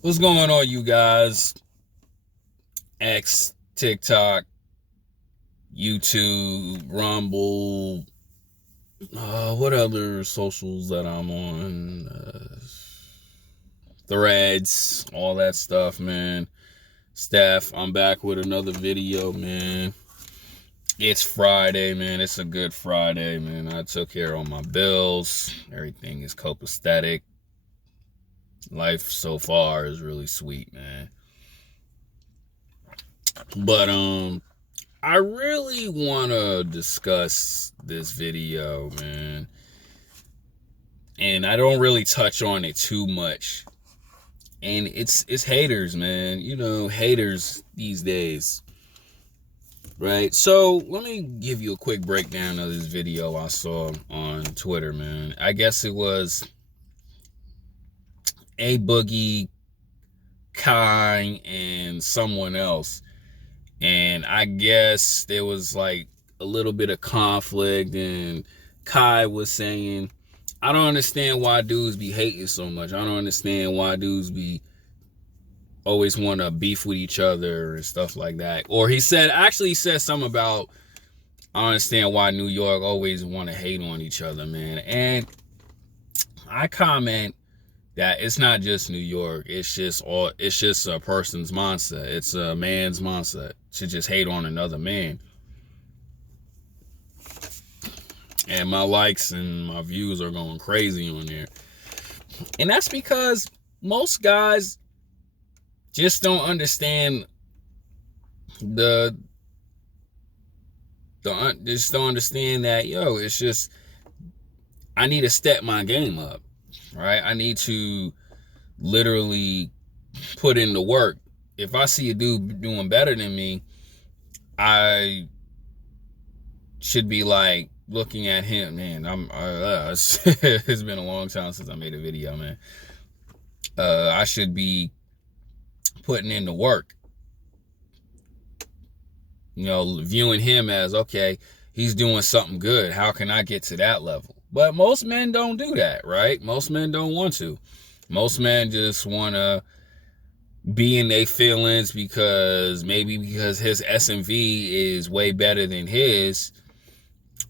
What's going on, you guys? X, TikTok, YouTube, Rumble. What other socials that I'm on? Threads, all that stuff, man. Steph, I'm back with another video, man. It's Friday, man. It's a good Friday, man. I took care of all my bills. Everything is copacetic. Life so far is really sweet, man. But I really want to discuss this video, man. And I don't really touch on it too much. And it's haters, man. You know, haters these days. Right? So, let me give you a quick breakdown of this video I saw on Twitter, man. I guess it was A Boogie, Kai, and someone else. And I guess there was like a little bit of conflict, and Kai was saying, I don't understand why dudes be hating so much. I don't understand why dudes be always want to beef with each other and stuff like that. Or he said something about, I don't understand why New York always want to hate on each other, man. And I comment that it's not just New York. It's just a person's mindset. It's a man's mindset to just hate on another man. And my likes and my views are going crazy on there. And that's because most guys just don't understand just don't understand that, it's just, I need to step my game up, right? I need to literally put in the work. If I see a dude doing better than me, I should be like looking at him, man. It's been a long time since I made a video, man. I should be putting in the work, viewing him as, okay, he's doing something good. How can I get to that level? But most men don't do that, right? Most men don't want to. Most men just want to be in their feelings because his SMV is way better than his,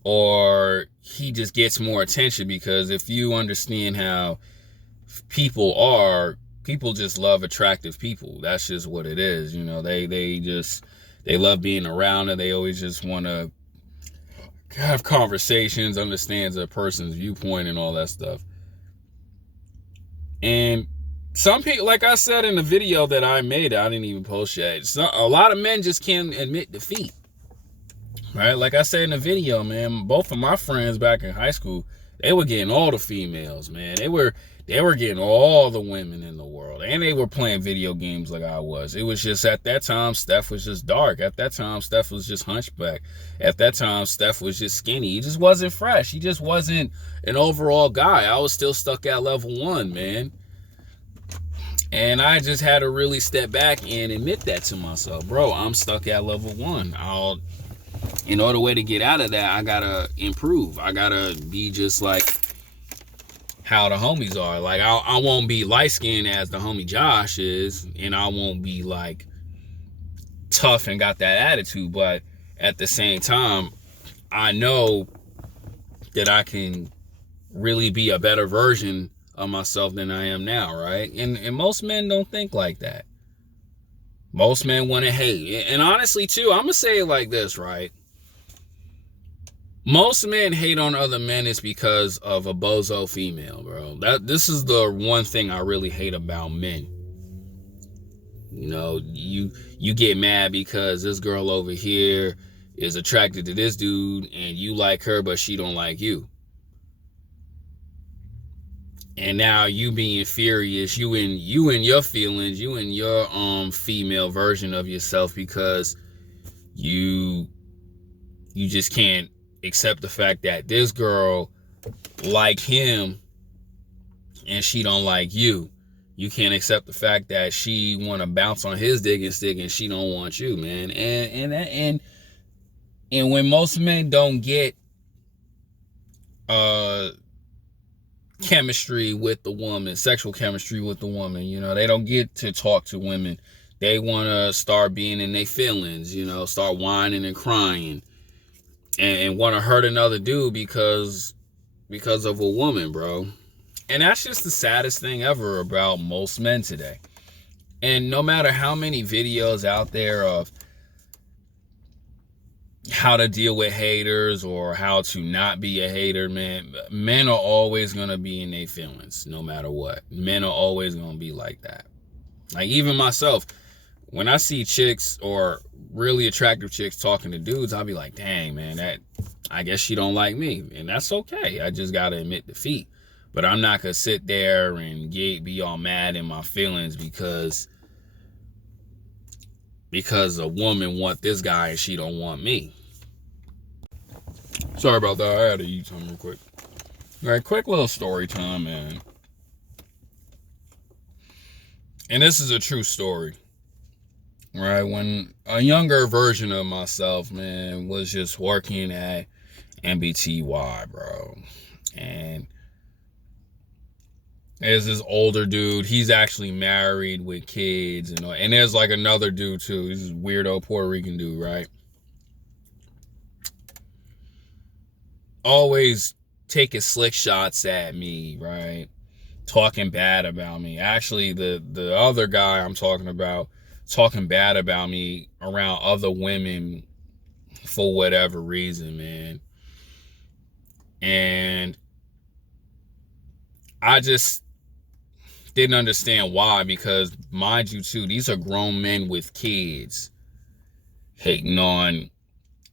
or he just gets more attention. Because if you understand how people just love attractive people. That's just what it is. They love being around, and they always just want to have conversations, understands a person's viewpoint and all that stuff. And some people, like I said in the video that I made, I didn't even post yet. A lot of men just can't admit defeat, right? Like I said in the video, man, both of my friends back in high school, they were getting all the females, man. They were getting all the women in the world, and they were playing video games like I was. It was just, at that time, Steph was just dark. At that time, Steph was just hunchback. At that time, Steph was just skinny. He just wasn't fresh. He just wasn't an overall guy. I was still stuck at level 1, man. And I just had to really step back and admit that to myself. Bro, I'm stuck at level 1. In order way to get out of that, I gotta improve. I gotta be just like how the homies are. Like, I won't be light skinned as the homie Josh is, and I won't be like tough and got that attitude. But at the same time, I know that I can really be a better version of myself than I am now, right? And most men don't think like that. Most men want to hate. And honestly, too, I'm gonna say it like this, right? Most men hate on other men is because of a bozo female, bro. This is the one thing I really hate about men. You get mad because this girl over here is attracted to this dude and you like her, but she don't like you. And now you being furious, you in your feelings, you in your female version of yourself, because you just can't accept the fact that this girl like him and she don't like you. You can't accept the fact that she want to bounce on his digging stick and she don't want you, man. And when most men don't get chemistry with the woman, sexual chemistry with the woman. You know, they don't get to talk to women. They want to start being in their feelings, you know, start whining and crying and want to hurt another dude because of a woman, bro. And that's just the saddest thing ever about most men today. And no matter how many videos out there of how to deal with haters or how to not be a hater, man, men are always going to be in their feelings no matter what. Men are always going to be like that. Like even myself, when I see chicks or really attractive chicks talking to dudes, I'll be like, dang, man, I guess she don't like me. And that's okay. I just got to admit defeat. But I'm not going to sit there and be all mad in my feelings because a woman want this guy and she don't want me. Sorry about that. I had to eat something real quick. All right, quick little story time, man. And this is a true story. Right, when a younger version of myself, man, was just working at MBTY, bro. And there's this older dude. He's actually married with kids, you know. And there's like another dude too. This is weirdo Puerto Rican dude, right? Always taking slick shots at me, right? Talking bad about me. Actually, the other guy I'm talking about talking bad about me around other women for whatever reason, man. And I just didn't understand why, because mind you too, these are grown men with kids hating on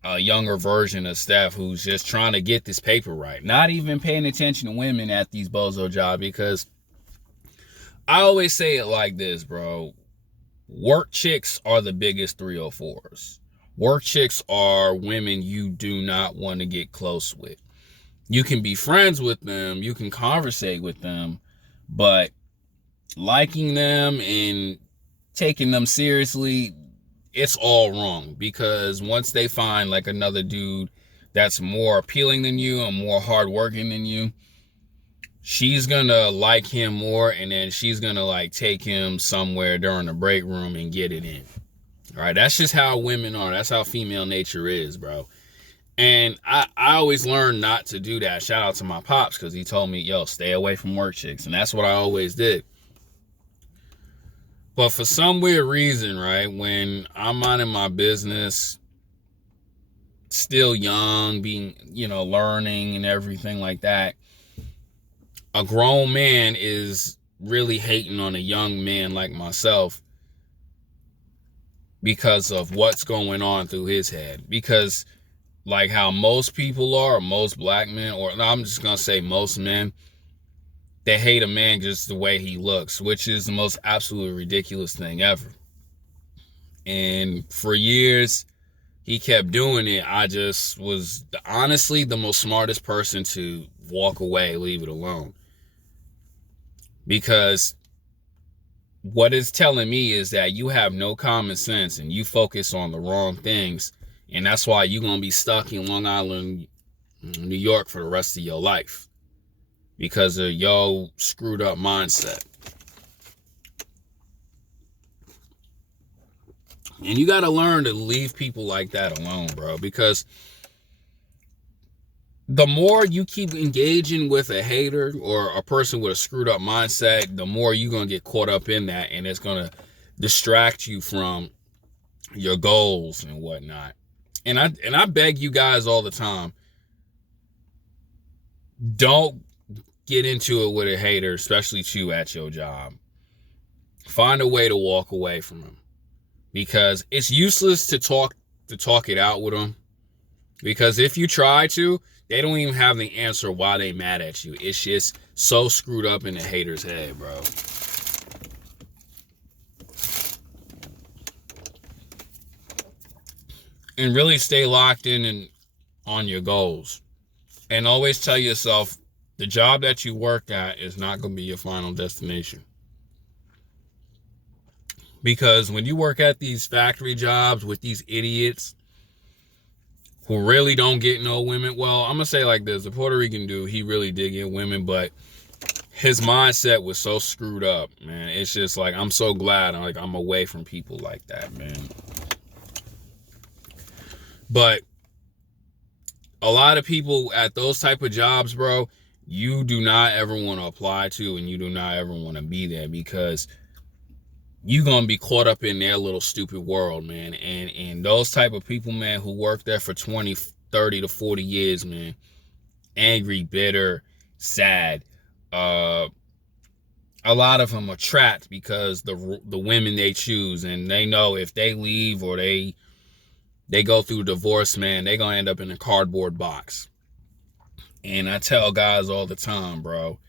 a younger version of Steph who's just trying to get this paper right. Not even paying attention to women at these bozo jobs, because I always say it like this, bro. Work chicks are the biggest 304s. Work chicks are women you do not want to get close with. You can be friends with them, you can conversate with them, but liking them and taking them seriously, it's all wrong. Because once they find like another dude that's more appealing than you and more hardworking than you, she's gonna like him more, and then she's gonna like take him somewhere during the break room and get it in. All right, that's just how women are. That's how female nature is, bro. And I always learned not to do that. Shout out to my pops, because he told me, yo, stay away from work chicks. And that's what I always did. But for some weird reason, right, when I'm minding my business, still young, being, you know, learning and everything like that, a grown man is really hating on a young man like myself because of what's going on through his head. Because like how most people are, most black men, or I'm just going to say most men, they hate a man just the way he looks, which is the most absolutely ridiculous thing ever. And for years, he kept doing it. I just was honestly the most smartest person to walk away, leave it alone. Because what it's telling me is that you have no common sense and you focus on the wrong things. And that's why you're going to be stuck in Long Island, New York for the rest of your life. Because of your screwed up mindset. And you got to learn to leave people like that alone, bro. Because the more you keep engaging with a hater or a person with a screwed up mindset, the more you're going to get caught up in that. And it's going to distract you from your goals and whatnot. And I beg you guys all the time, don't get into it with a hater, especially you at your job. Find a way to walk away from them, because it's useless to talk it out with them. Because if you try to, they don't even have the answer why they mad at you. It's just so screwed up in the hater's head, bro. And really stay locked in and on your goals. And always tell yourself, the job that you work at is not going to be your final destination. Because when you work at these factory jobs with these idiots who really don't get no women, well, I'm going to say like this. The Puerto Rican dude, he really did get women, but his mindset was so screwed up, man. It's just like, I'm so glad I'm away from people like that, man. But a lot of people at those type of jobs, bro, you do not ever want to apply to, and you do not ever want to be there, because you gonna be caught up in their little stupid world, man. And those type of people, man, who work there for 20, 30 to 40 years, man, angry, bitter, sad. A lot of them are trapped because the women they choose, and they know if they leave or they go through divorce, man, they gonna end up in a cardboard box. And I tell guys all the time, bro,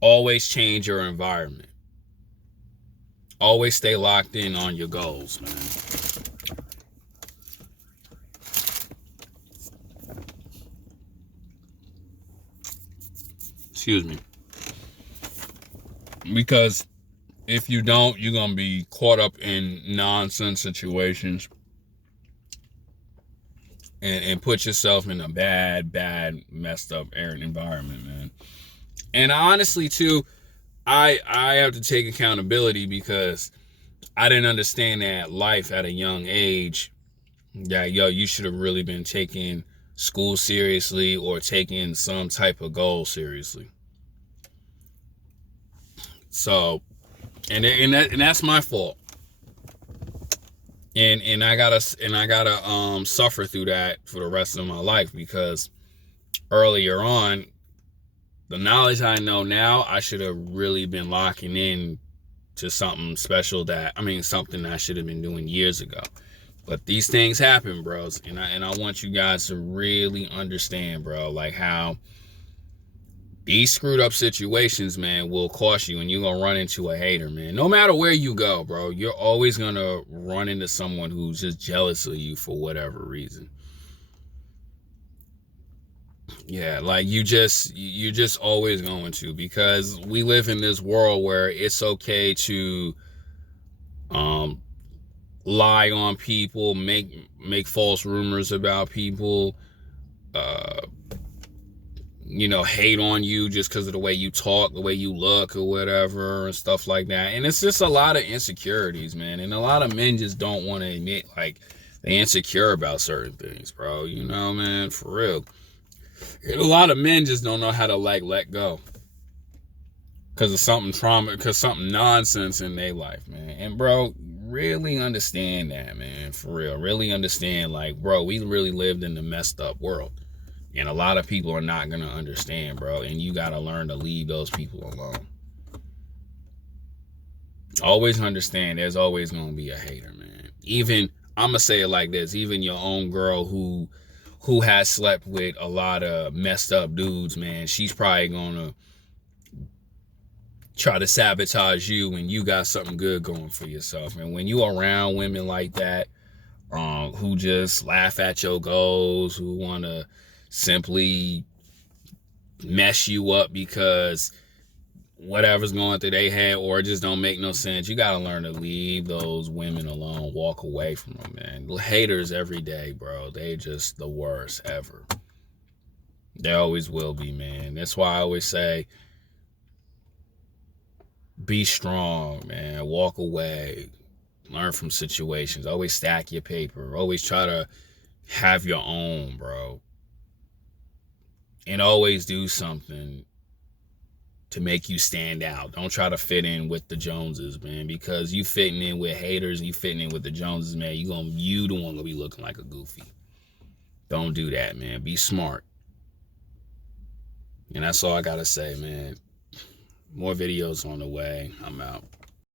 always change your environment. Always stay locked in on your goals, man. Excuse me. Because if you don't, you're going to be caught up in nonsense situations and put yourself in a bad, messed up environment, man. And honestly, too, I have to take accountability, because I didn't understand that life at a young age, that, yo, you should have really been taking school seriously or taking some type of goal seriously. So, and that's my fault. And I gotta suffer through that for the rest of my life, because earlier on, the knowledge I know now, I should have really been locking in to something special, something I should have been doing years ago. But these things happen, bros, and I want you guys to really understand, bro, like how these screwed up situations, man, will cost you, and you're gonna run into a hater, man. No matter where you go, bro, you're always gonna run into someone who's just jealous of you for whatever reason. Yeah, like you're just always going to, because we live in this world where it's okay to lie on people, make false rumors about people, hate on you just because of the way you talk, the way you look, or whatever, and stuff like that. And it's just a lot of insecurities, man. And a lot of men just don't want to admit, like, they insecure about certain things, bro. You know, man, for real. And a lot of men just don't know how to, like, let go because of something nonsense in their life, man. And, bro, really understand that, man, for real. Really understand, like, bro, we really lived in a messed up world. And a lot of people are not going to understand, bro. And you got to learn to leave those people alone. Always understand there's always going to be a hater, man. Even, I'm going to say it like this, even your own girl who has slept with a lot of messed up dudes, man, she's probably going to try to sabotage you when you got something good going for yourself. And when you around women like that, who just laugh at your goals, who want to simply mess you up because whatever's going through their head, or it just don't make no sense, you gotta learn to leave those women alone. Walk away from them, man. Haters every day, bro. They just the worst ever. They always will be, man. That's why I always say, be strong, man. Walk away. Learn from situations. Always stack your paper. Always try to have your own, bro. And always do something to make you stand out. Don't try to fit in with the Joneses, man, because you fitting in with haters and you fitting in with the Joneses, man, you the one gonna be looking like a goofy. Don't do that, man. Be smart. And that's all I gotta say, man. More videos on the way. I'm out.